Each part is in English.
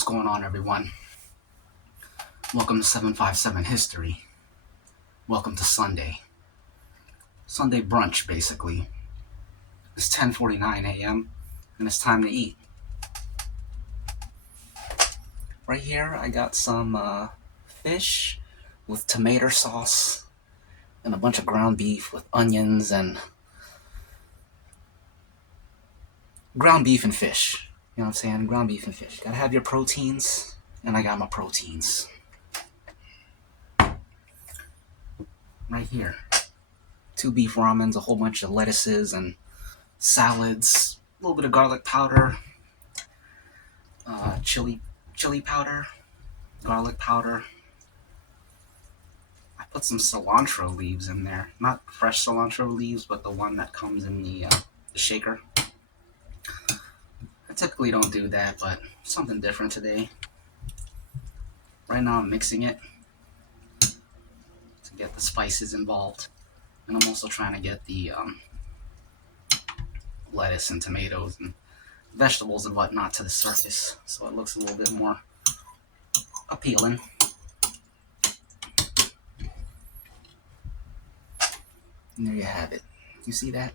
What's going on, everyone? Welcome to 757 History. Welcome to Sunday. Sunday brunch, basically. It's 10:49 a.m. and it's time to eat. Right here, I got some fish with tomato sauce and a bunch of ground beef with onions and ground beef and fish. You know what I'm saying? Ground beef and fish. Gotta have your proteins, and I got my proteins. Right here. 2 beef ramens, a whole bunch of lettuces and salads, a little bit of garlic powder, chili powder, garlic powder. I put some cilantro leaves in there. Not fresh cilantro leaves, but the one that comes in the shaker. I typically don't do that, but something different today. Right now I'm mixing it to get the spices involved. And I'm also trying to get the lettuce and tomatoes and vegetables and whatnot to the surface, so it looks a little bit more appealing. And there you have it. You see that?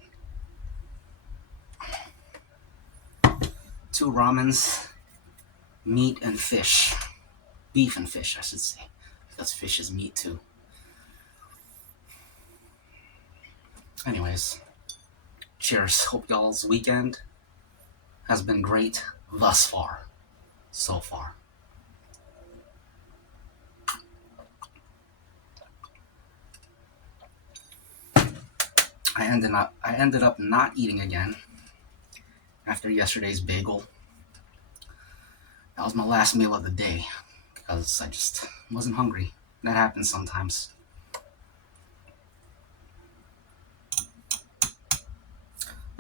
2 ramens, meat and fish. Beef and fish, I should say, because fish is meat too. Anyways, cheers. Hope y'all's weekend has been great thus far. So far. I ended up not eating again after yesterday's bagel. That was my last meal of the day because I just wasn't hungry. That happens sometimes.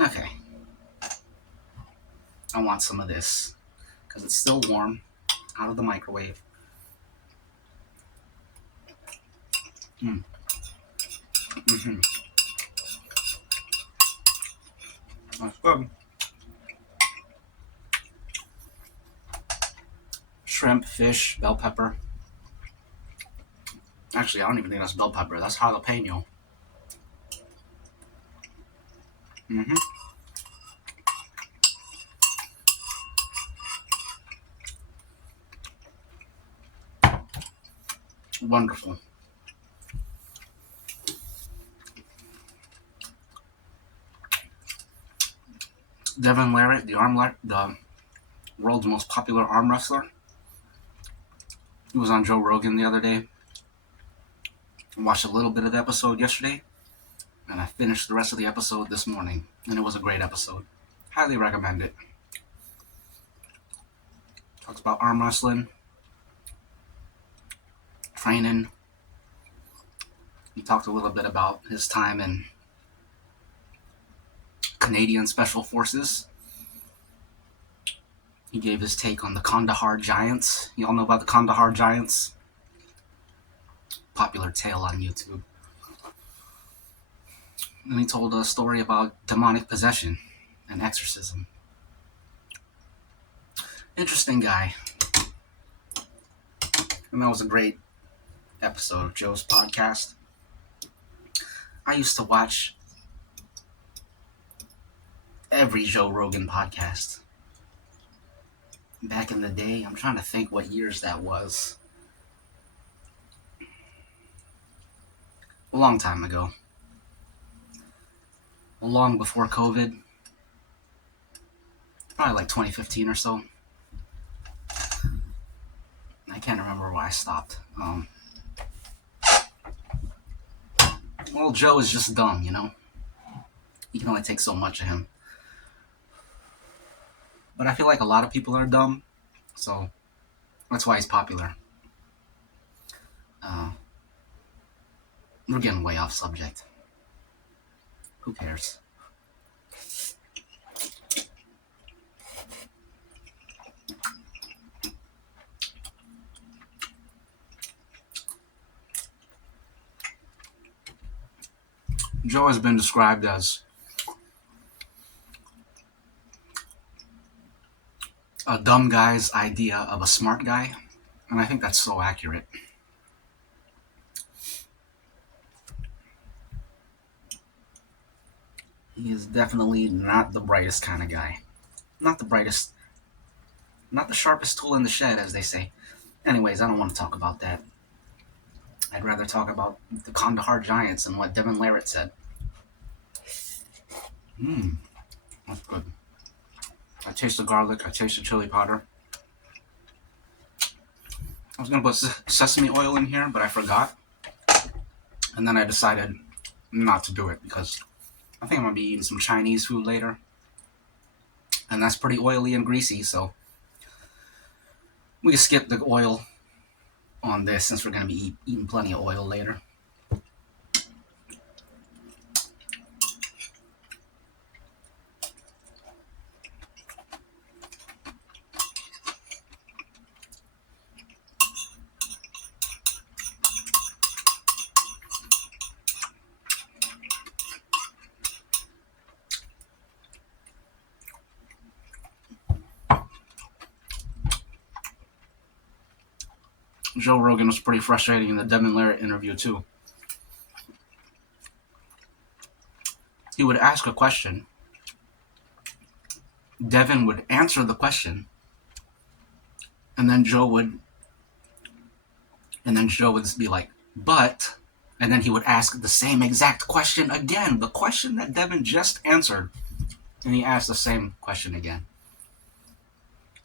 Okay. I want some of this because it's still warm out of the microwave. That's good. Shrimp, fish, bell pepper. Actually, I don't even think that's bell pepper. That's jalapeno. Wonderful. Devin Larratt, the world's most popular arm wrestler. He was on Joe Rogan the other day. I watched a little bit of the episode yesterday, and I finished the rest of the episode this morning, and it was a great episode. Highly recommend it. Talks about arm wrestling, training. He talked a little bit about his time in Canadian Special Forces. He gave his take on the Kandahar Giants. You all know about the Kandahar Giants? Popular tale on YouTube. And he told a story about demonic possession and exorcism. Interesting guy. And that was a great episode of Joe's podcast. I used to watch every Joe Rogan podcast. Back in the day, I'm trying to think what years that was. A long time ago. Long before COVID. Probably like 2015 or so. I can't remember why I stopped. Well, Joe is just dumb, you know? You can only take so much of him. But I feel like a lot of people are dumb, so that's why he's popular. We're getting way off subject. Who cares? Joe has been described as a dumb guy's idea of a smart guy, and I think that's so accurate. He is definitely not the brightest kind of guy. Not the brightest, not the sharpest tool in the shed, as they say. Anyways, I don't want to talk about that. I'd rather talk about the Kandahar Giants and what Devin Larratt said. That's good. I taste the garlic. I taste the chili powder. I was going to put sesame oil in here, but I forgot. And then I decided not to do it because I think I'm going to be eating some Chinese food later. And that's pretty oily and greasy, so we can skip the oil on this since we're going to be eating plenty of oil later. Joe Rogan was pretty frustrating in the Devin Larratt interview too. He would ask a question. Devin would answer the question, and then Joe would be like, but, and then he would ask the same exact question again, the question that Devin just answered, and he asked the same question again.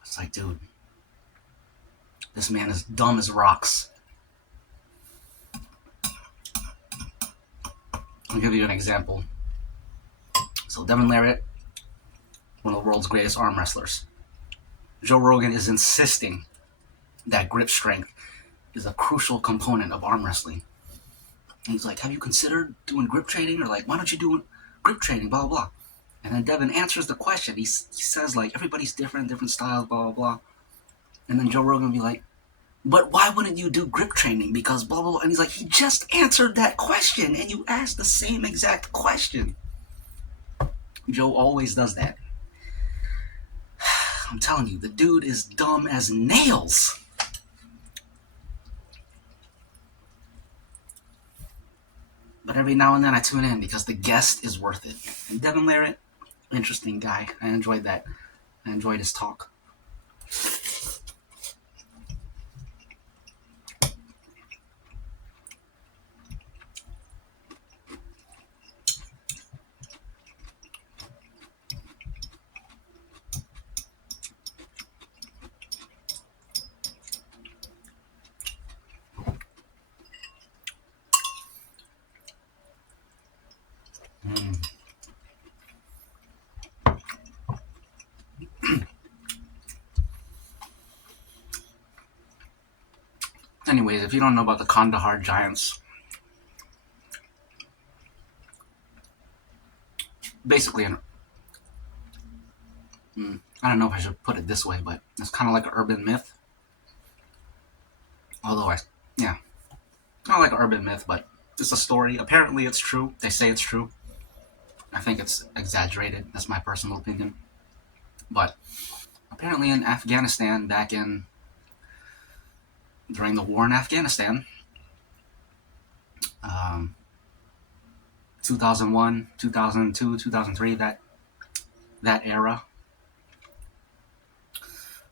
It's like, dude, this man is dumb as rocks. I'll give you an example. So Devin Larratt, one of the world's greatest arm wrestlers. Joe Rogan is insisting that grip strength is a crucial component of arm wrestling. And he's like, have you considered doing grip training? Or like, why don't you do grip training, blah, blah, blah. And then Devin answers the question. He says like, everybody's different styles, blah, blah, blah. And then Joe Rogan will be like, but why wouldn't you do grip training? Because blah, blah, blah. And he's like, he just answered that question and you asked the same exact question. Joe always does that. I'm telling you, the dude is dumb as nails. But every now and then I tune in because the guest is worth it. And Devin Larratt, interesting guy. I enjoyed that. I enjoyed his talk. Anyways, if you don't know about the Kandahar Giants, basically, I don't know if I should put it this way, but it's kind of like an urban myth. Although not like an urban myth, but it's a story. Apparently it's true. They say it's true. I think it's exaggerated. That's my personal opinion. But apparently in Afghanistan, during the war in Afghanistan, 2001, 2002, 2003, that era,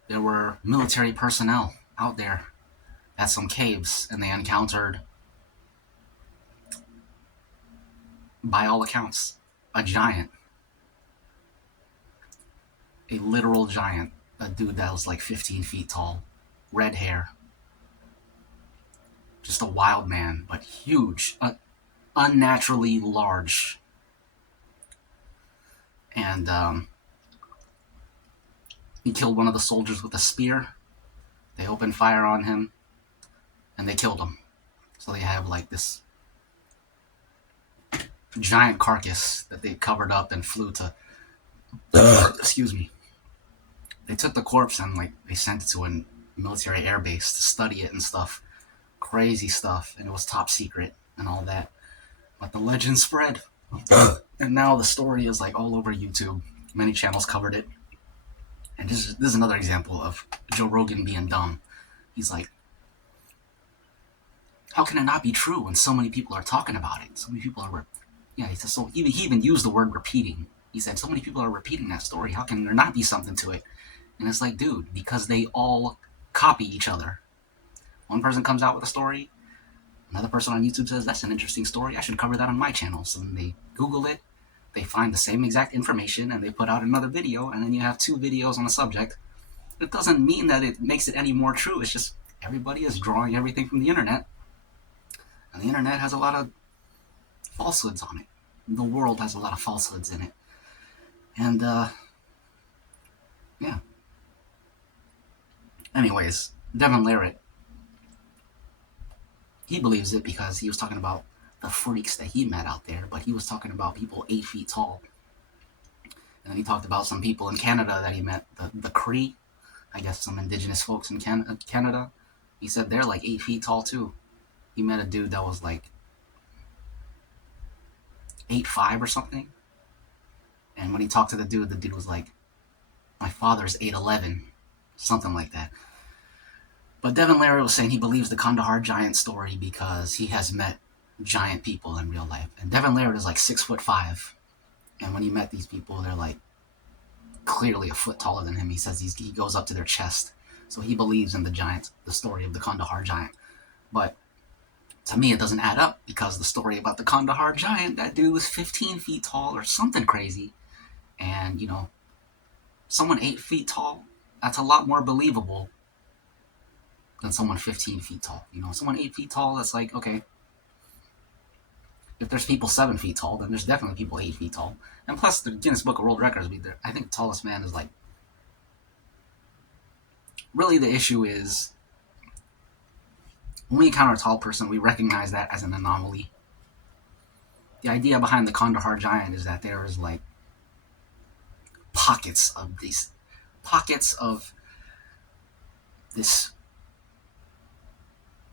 there were military personnel out there at some caves, and they encountered, by all accounts, a giant. A literal giant. A dude that was like 15 feet tall. Red hair. Just a wild man, but huge. Unnaturally large. And he killed one of the soldiers with a spear. They opened fire on him. And they killed him. So they have like this giant carcass that they covered up and flew to... excuse me. They took the corpse and like they sent it to a military airbase to study it and stuff. Crazy stuff. And it was top secret and all that. But the legend spread. And now the story is like all over YouTube. Many channels covered it. And this is another example of Joe Rogan being dumb. He's like, how can it not be true when so many people are talking about it? So many people are, he said, so he even used the word repeating. He said, so many people are repeating that story. How can there not be something to it? And it's like, dude, because they all copy each other. One person comes out with a story, another person on YouTube says, that's an interesting story, I should cover that on my channel. So then they Google it, they find the same exact information, and they put out another video, and then you have 2 videos on the subject. It doesn't mean that it makes it any more true. It's just everybody is drawing everything from the internet, and the internet has a lot of falsehoods on it. The world has a lot of falsehoods in it. And, yeah. Anyways, Devin Larratt, he believes it because he was talking about the freaks that he met out there, but he was talking about people 8 feet tall. And then he talked about some people in Canada that he met, the Cree, I guess some indigenous folks in Canada. He said they're like 8 feet tall too. He met a dude that was like 8'5" or something. And when he talked to the dude was like, my father's 8'11", something like that. But Devin Larratt was saying he believes the Kandahar giant story because he has met giant people in real life. And Devin Larratt is like 6'5". And when he met these people, they're like clearly a foot taller than him. He says he goes up to their chest. So he believes in the story of the Kandahar giant. But to me, it doesn't add up because the story about the Kandahar giant, that dude was 15 feet tall or something crazy. And, someone 8 feet tall, that's a lot more believable than someone 15 feet tall. Someone 8 feet tall, that's like, okay, if there's people 7 feet tall, then there's definitely people 8 feet tall. And plus, the Guinness Book of World Records, I think the tallest man is like... Really, the issue is, when we encounter a tall person, we recognize that as an anomaly. The idea behind the Kandahar giant is that there is like pockets of this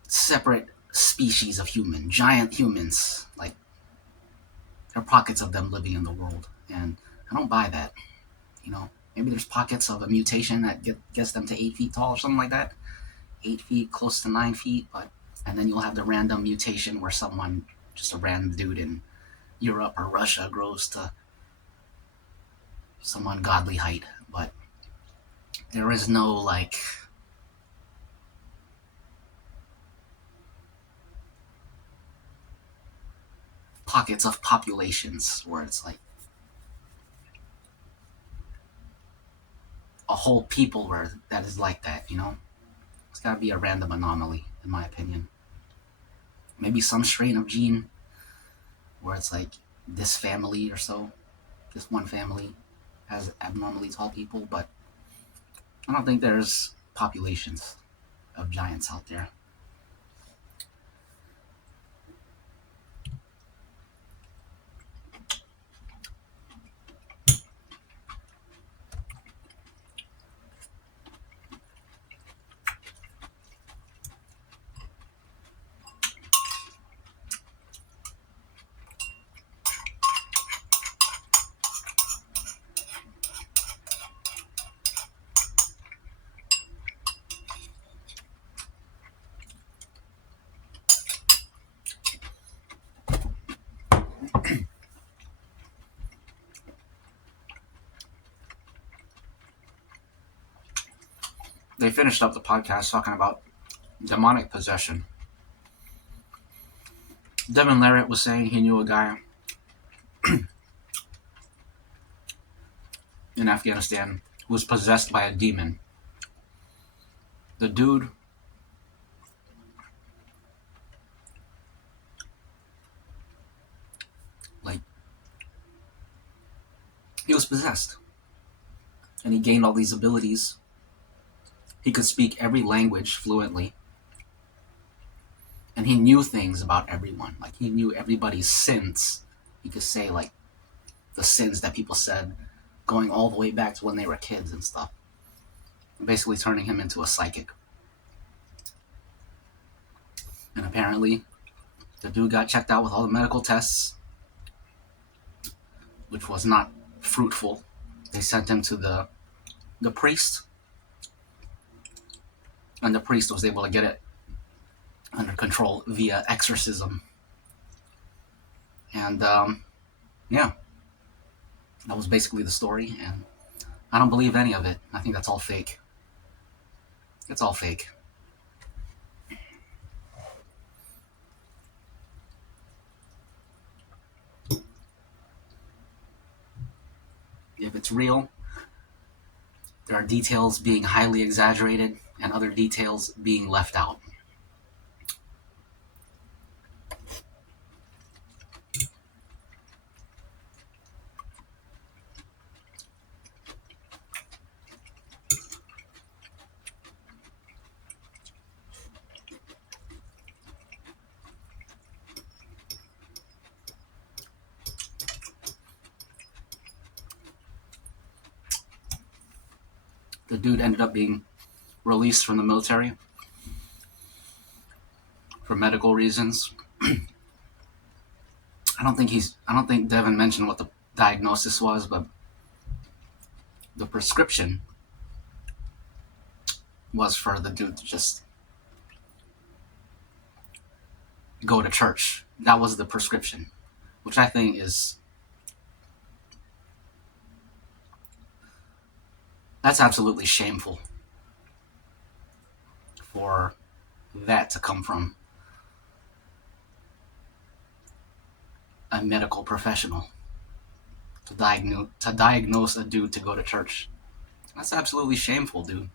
separate species of giant humans. Like, there are pockets of them living in the world, and I don't buy that. Maybe there's pockets of a mutation that gets them to 8 feet tall or something like that. 8 feet, close to 9 feet, and then you'll have the random mutation where just a random dude in Europe or Russia grows to some ungodly height. But there is no like pockets of populations where it's like a whole people that is like that. It's gotta be a random anomaly, in my opinion. Maybe some strain of gene where it's like this family or so, this one family has abnormally tall people, but I don't think there's populations of giants out there. They finished up the podcast talking about demonic possession. Devin Larratt was saying he knew a guy in Afghanistan who was possessed by a demon. The dude he was possessed, and he gained all these abilities. He could speak every language fluently, and he knew things about everyone. Like, he knew everybody's sins. He could say like the sins that people said going all the way back to when they were kids and stuff, basically turning him into a psychic. And apparently the dude got checked out with all the medical tests, which was not fruitful. They sent him to the the priest, and the priest was able to get it under control via exorcism. And yeah, that was basically the story, and I don't believe any of it. I think that's all fake. It's all fake. If it's real, there are details being highly exaggerated and other details being left out. The dude ended up being released from the military for medical reasons. I don't think Devin mentioned what the diagnosis was, but the prescription was for the dude to just go to church. That was the prescription, which I think that's absolutely shameful for that to come from a medical professional to diagnose a dude to go to church. That's absolutely shameful, dude.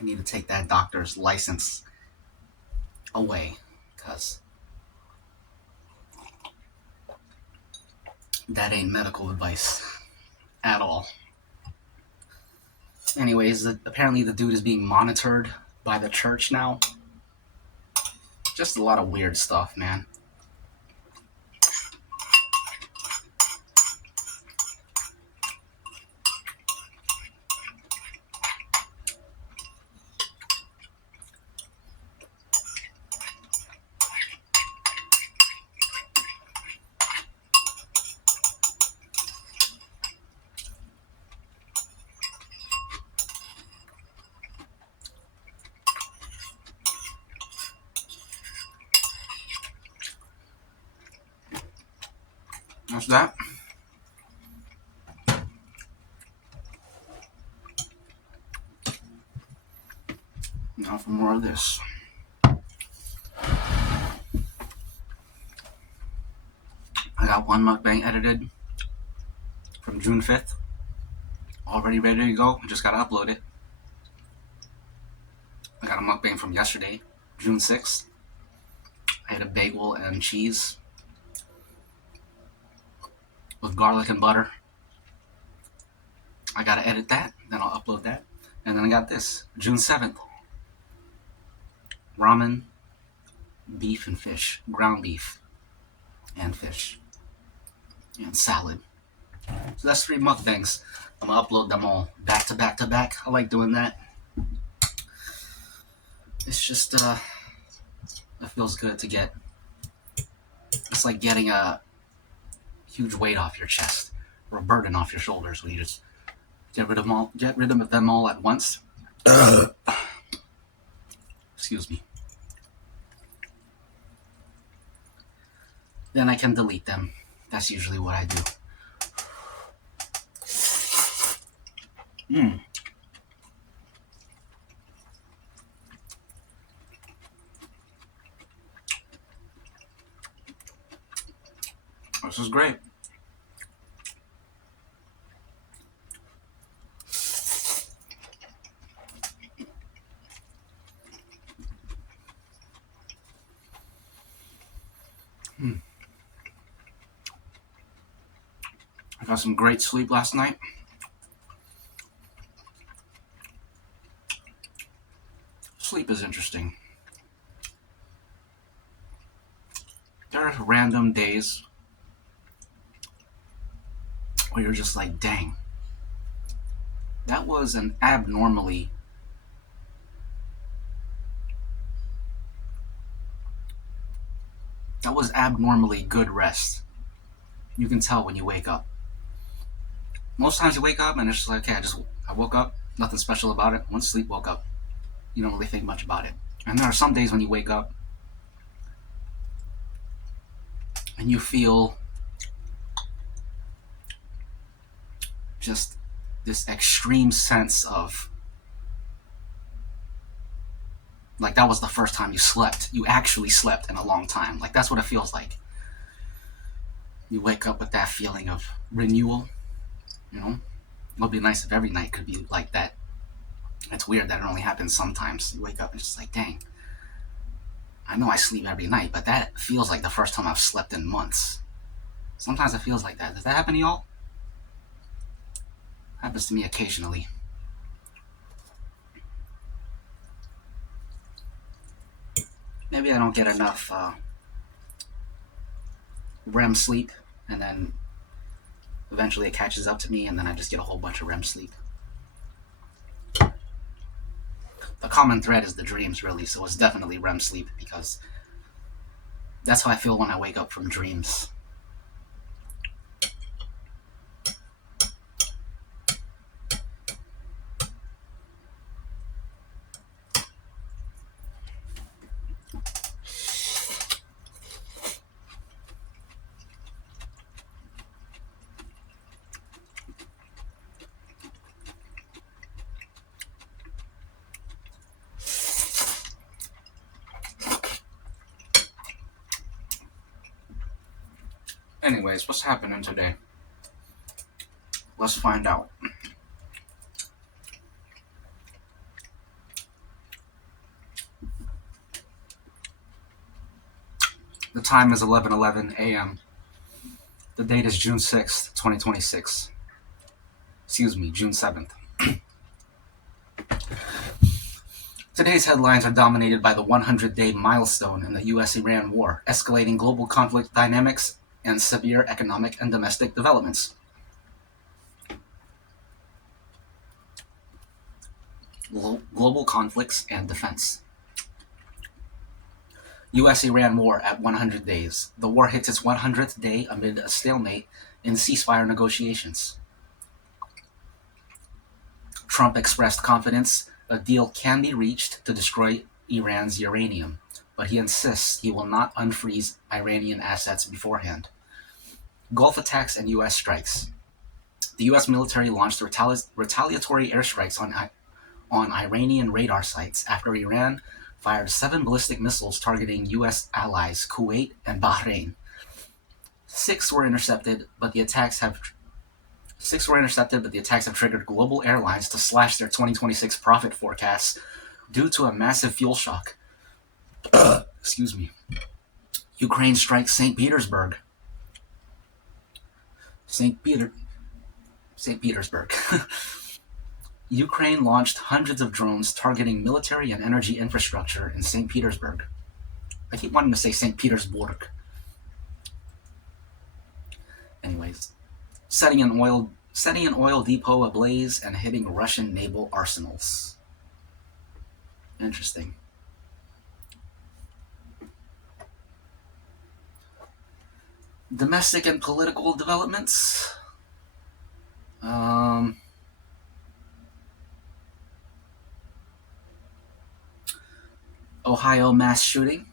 I need to take that doctor's license away, because that ain't medical advice at all. Anyways, apparently the dude is being monitored by the church now. Just a lot of weird stuff, man. That's that. Now for more of this. I got one mukbang edited from June 5th. Already ready to go. I just gotta upload it. I got a mukbang from yesterday, June 6th. I had a bagel and cheese with garlic and butter. I gotta edit that, then I'll upload that. And then I got this, June 7th. Ramen, beef and fish, ground beef and fish, and salad. So that's 3 mukbangs. I'm gonna upload them all back to back to back. I like doing that. It's just, it feels good to get, it's like getting a huge weight off your chest, or a burden off your shoulders when you just get rid of them all at once. Excuse me. Then I can delete them. That's usually what I do. This is great. I got some great sleep last night. Sleep is interesting. There are random days where you're just like, dang, that was an abnormally good rest. You can tell when you wake up. most times you wake up and it's just like, okay, I woke up, nothing special about it. Went to sleep, woke up. You don't really think much about it. And there are some days when you wake up and you feel just this extreme sense of like that was the first time you slept. You actually slept in a long time. Like that's what it feels like. You wake up with that feeling of renewal, you know? It would be nice if every night could be like that. It's weird that it only happens sometimes. You wake up and it's just like, dang, I know I sleep every night, but that feels like the first time I've slept in months. Sometimes it feels like that. Does that happen to y'all? Happens to me occasionally. Maybe I don't get enough REM sleep, and then eventually it catches up to me, and then I just get a whole bunch of REM sleep. The common thread is the dreams, really, so it's definitely REM sleep because that's how I feel when I wake up from dreams. Anyways, what's happening today? Let's find out. The time is 11:11 a.m. The date is June 6th, 2026. Excuse me, June 7th. Today's headlines are dominated by the 100-day milestone in the US-Iran war, escalating global conflict dynamics, and severe economic and domestic developments. Global conflicts and defense. US-Iran war at 100 days. The war hits its 100th day amid a stalemate in ceasefire negotiations. Trump expressed confidence a deal can be reached to destroy Iran's uranium, but he insists he will not unfreeze Iranian assets beforehand. Gulf attacks and US strikes. The US military launched retaliatory airstrikes on Iranian radar sites after Iran fired 7 ballistic missiles targeting US allies Kuwait and Bahrain. Six were intercepted, but the attacks have triggered global airlines to slash their 2026 profit forecasts due to a massive fuel shock. Excuse me. Ukraine strikes St. Petersburg. St. Petersburg. Ukraine launched hundreds of drones targeting military and energy infrastructure in St. Petersburg. I keep wanting to say St. Petersburg. Anyways, setting an oil depot ablaze and hitting Russian naval arsenals. Interesting. Domestic and political developments. Ohio mass shooting.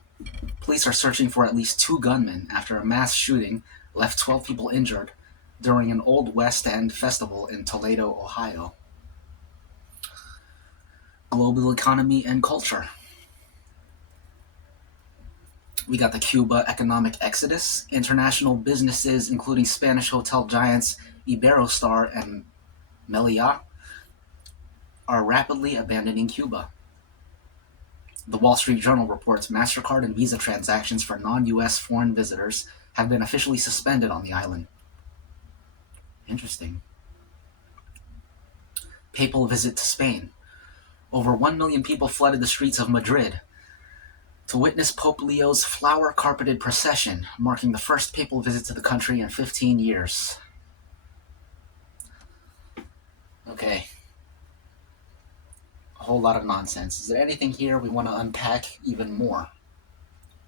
Police are searching for at least 2 gunmen after a mass shooting left 12 people injured during an Old West End festival in Toledo, Ohio. Global economy and culture. We got the Cuba economic exodus. International businesses, including Spanish hotel giants Iberostar and Meliá, are rapidly abandoning Cuba. The Wall Street Journal reports MasterCard and Visa transactions for non-US foreign visitors have been officially suspended on the island. Interesting. Papal visit to Spain. Over 1 million people flooded the streets of Madrid to witness Pope Leo's flower-carpeted procession, marking the first papal visit to the country in 15 years. Okay. A whole lot of nonsense. Is there anything here we want to unpack even more?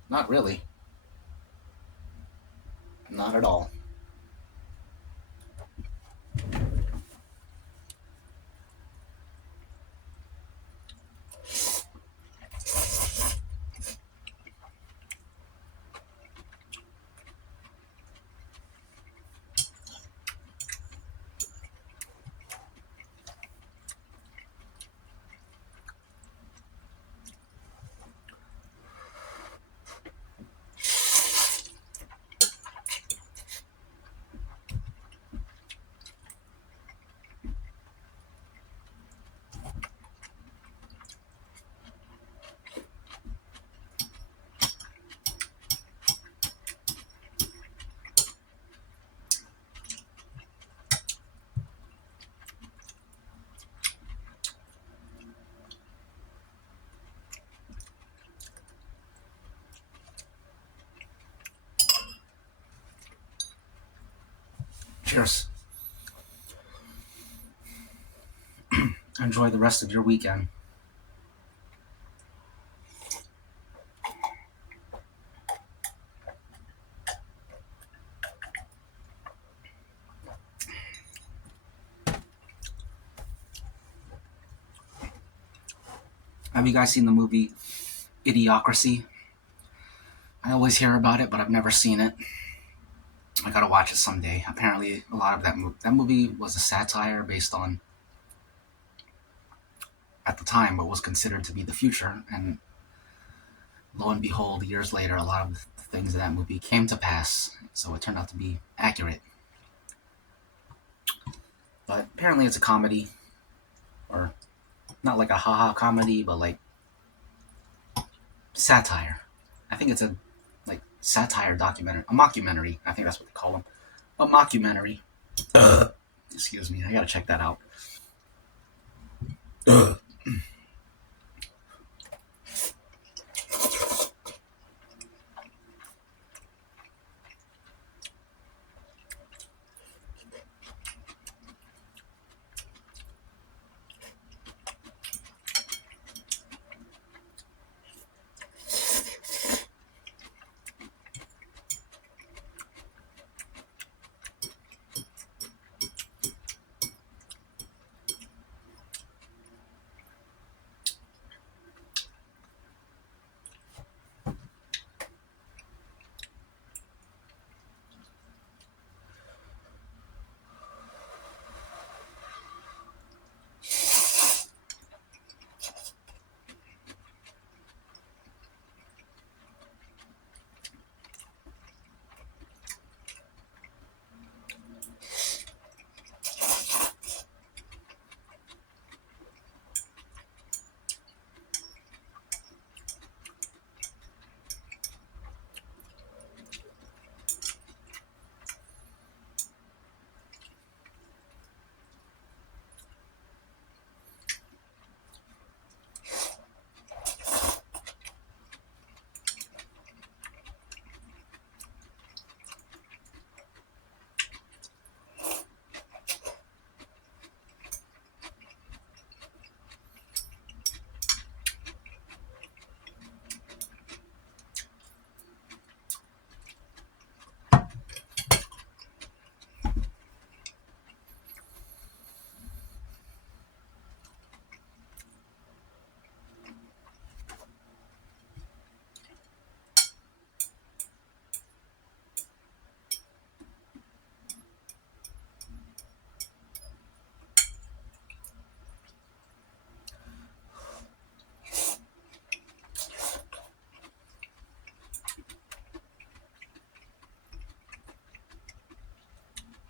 Not really. Not at all. Cheers. Enjoy the rest of your weekend. Have you guys seen the movie Idiocracy? I always hear about it, but I've never seen it. I gotta watch it someday. Apparently, a lot of that movie was a satire based on, at the time, what was considered to be the future. And lo and behold, years later, a lot of the things in that movie came to pass. So it turned out to be accurate. But apparently, it's a comedy, or not like a haha comedy, but like satire. I think it's a like satire documentary, a mockumentary. I think that's what they call them, a mockumentary. Excuse me, I gotta check that out.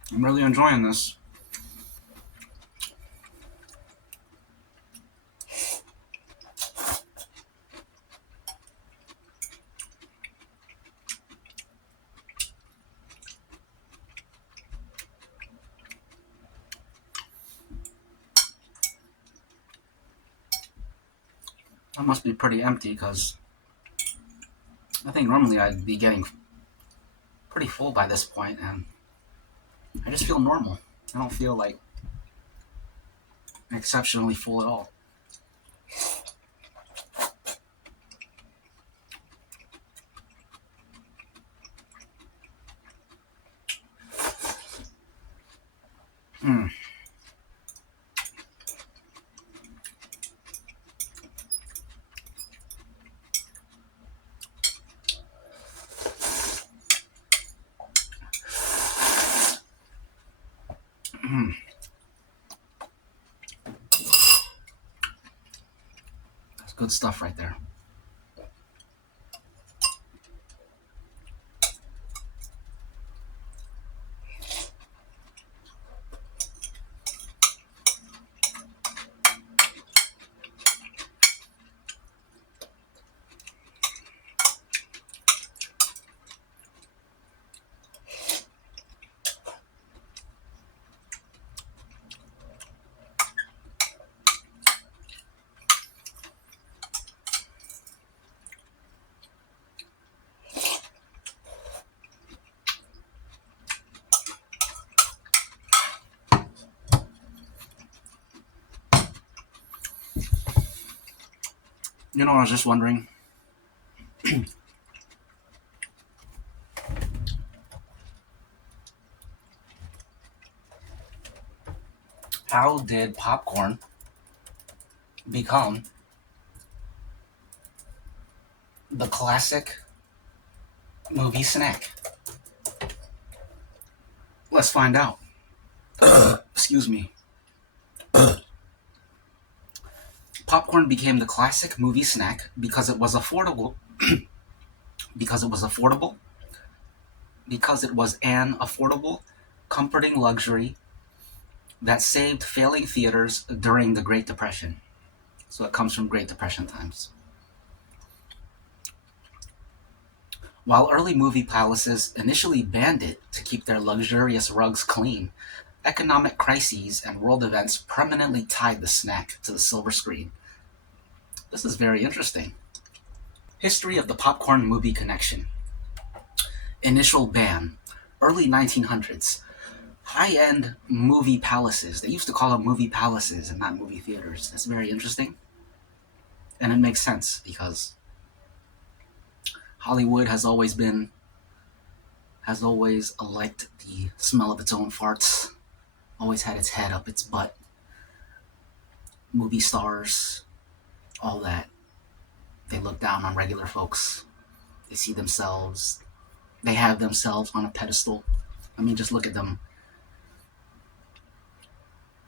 I'm really enjoying this. I must be pretty empty because I think normally I'd be getting pretty full by this point, and I just feel normal. I don't feel like exceptionally full at all. Mm. Mm. That's good stuff right there. I was just wondering, how did popcorn become the classic movie snack? Let's find out. Excuse me. Popcorn became the classic movie snack because it was affordable. Because it was affordable. Because it was an affordable, comforting luxury that saved failing theaters during the Great Depression. So it comes from Great Depression times. While early movie palaces initially banned it to keep their luxurious rugs clean, economic crises and world events permanently tied the snack to the silver screen. This is very interesting. History of the popcorn movie connection. Initial ban. Early 1900s. High-end movie palaces. They used to call them movie palaces and not movie theaters. That's very interesting. And it makes sense because Hollywood has always liked the smell of its own farts. Always had its head up its butt. Movie stars, all that. They look down on regular folks. They see themselves. They have themselves on a pedestal. I mean, just look at them.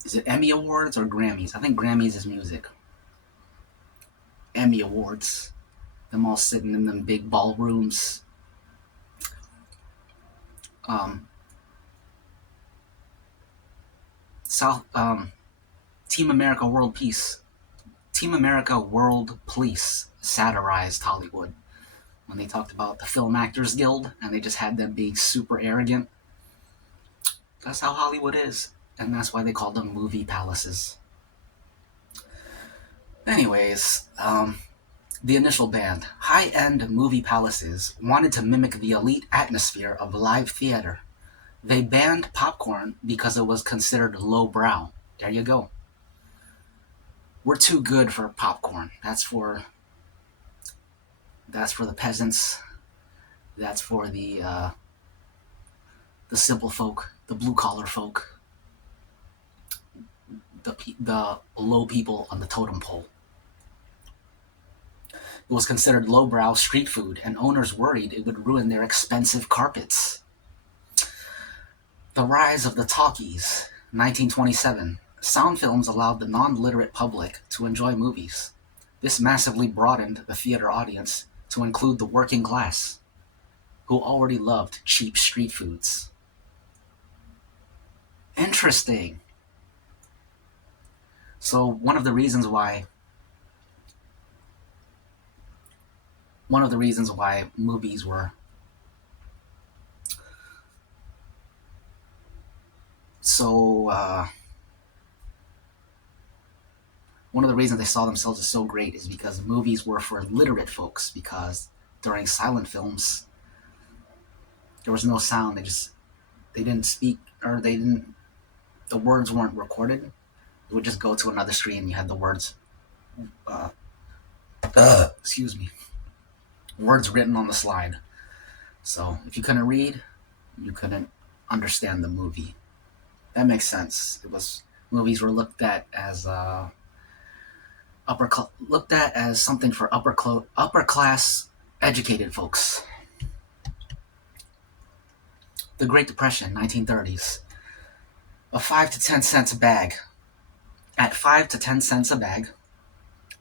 Is it Emmy Awards or Grammys? I think Grammys is music. Emmy Awards. Them all sitting in them big ballrooms. Team America World Peace. Team America World Police satirized Hollywood when they talked about the Film Actors Guild and they just had them being super arrogant. That's how Hollywood is, and that's why they call them movie palaces. Anyways, the initial ban. High-end movie palaces wanted to mimic the elite atmosphere of live theater. They banned popcorn because it was considered lowbrow. There you go. We're too good for popcorn. That's for the peasants. That's for the simple folk, the blue collar folk, the low people on the totem pole. It was considered lowbrow street food, and owners worried it would ruin their expensive carpets. The rise of the talkies, 1927. Sound films allowed the non-literate public to enjoy movies. This massively broadened the theater audience to include the working class, who already loved cheap street foods. Interesting. So one of the reasons why movies were so one of the reasons they saw themselves as so great is because movies were for literate folks, because during silent films there was no sound. They didn't speak, or the words weren't recorded. It would just go to another screen and you had the words excuse me, words written on the slide. So if you couldn't read, you couldn't understand the movie. That makes sense. Movies were looked at as something for upper class educated folks. The Great Depression, 1930s. A 5 to 10 cents a bag. At 5 to 10 cents a bag,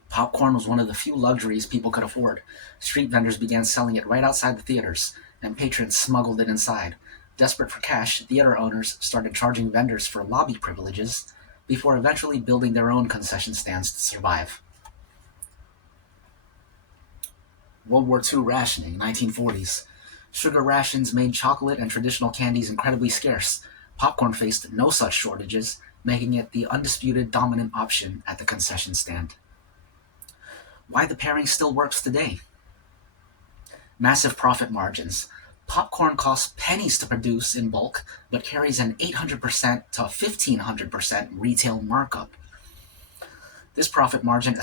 popcorn was one of the few luxuries people could afford. Street vendors began selling it right outside the theaters, and patrons smuggled it inside. Desperate for cash, theater owners started charging vendors for lobby privileges before eventually building their own concession stands to survive. World War II rationing, 1940s. Sugar rations made chocolate and traditional candies incredibly scarce. Popcorn faced no such shortages, making it the undisputed dominant option at the concession stand. Why the pairing still works today. Massive profit margins. Popcorn costs pennies to produce in bulk, but carries an 800% to 1,500% retail markup. This profit margin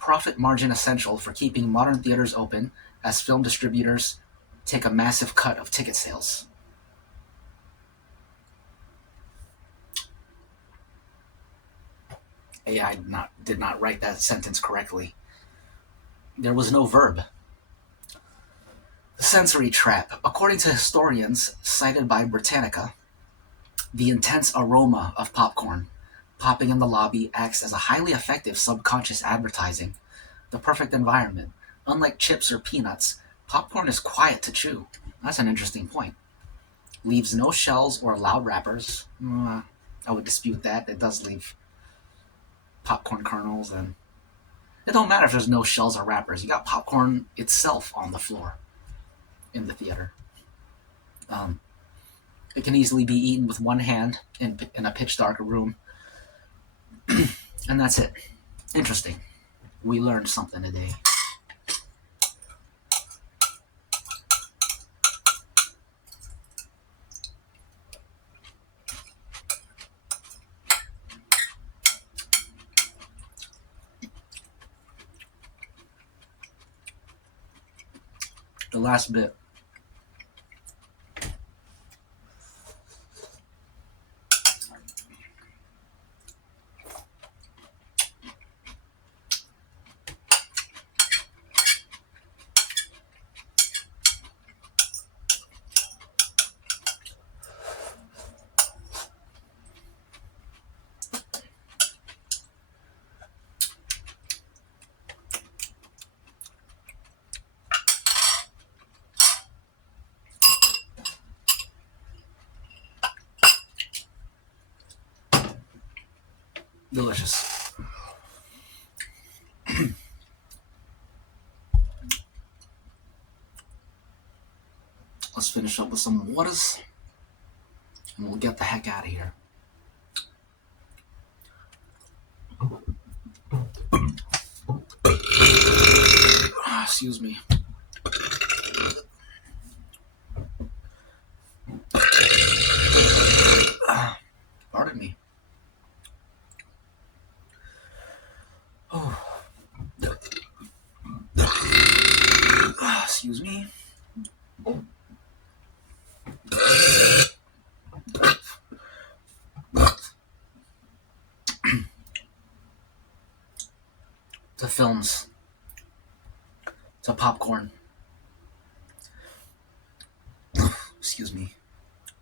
profit margin essential for keeping modern theaters open as film distributors take a massive cut of ticket sales. AI did not write that sentence correctly. There was no verb. The sensory trap. According to historians cited by Britannica, the intense aroma of popcorn popping in the lobby acts as a highly effective subconscious advertising. The perfect environment. Unlike chips or peanuts, popcorn is quiet to chew. That's an interesting point. Leaves no shells or loud wrappers. I would dispute that. It does leave popcorn kernels, and it don't matter if there's no shells or wrappers. You got popcorn itself on the floor in the theater. It can easily be eaten with one hand in a pitch dark room. And that's it. Interesting. We learned something today. The last bit. Delicious. Let's finish up with some waters, and we'll get the heck out of here. Excuse me. Pardon me. Excuse me. To films, to popcorn, excuse me,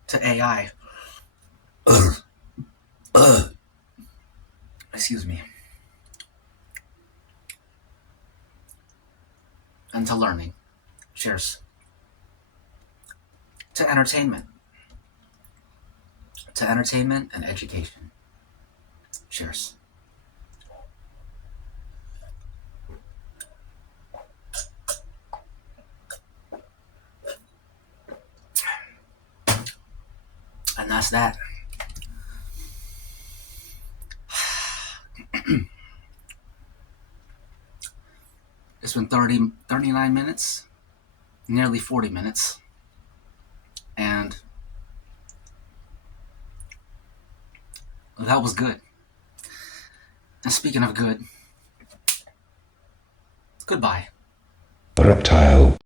to AI, excuse me, and to learning. Cheers. To entertainment. To entertainment and education. Cheers. And that's that. It's been 39 minutes, nearly 40 minutes. And that was good. And speaking of good, goodbye. Reptile.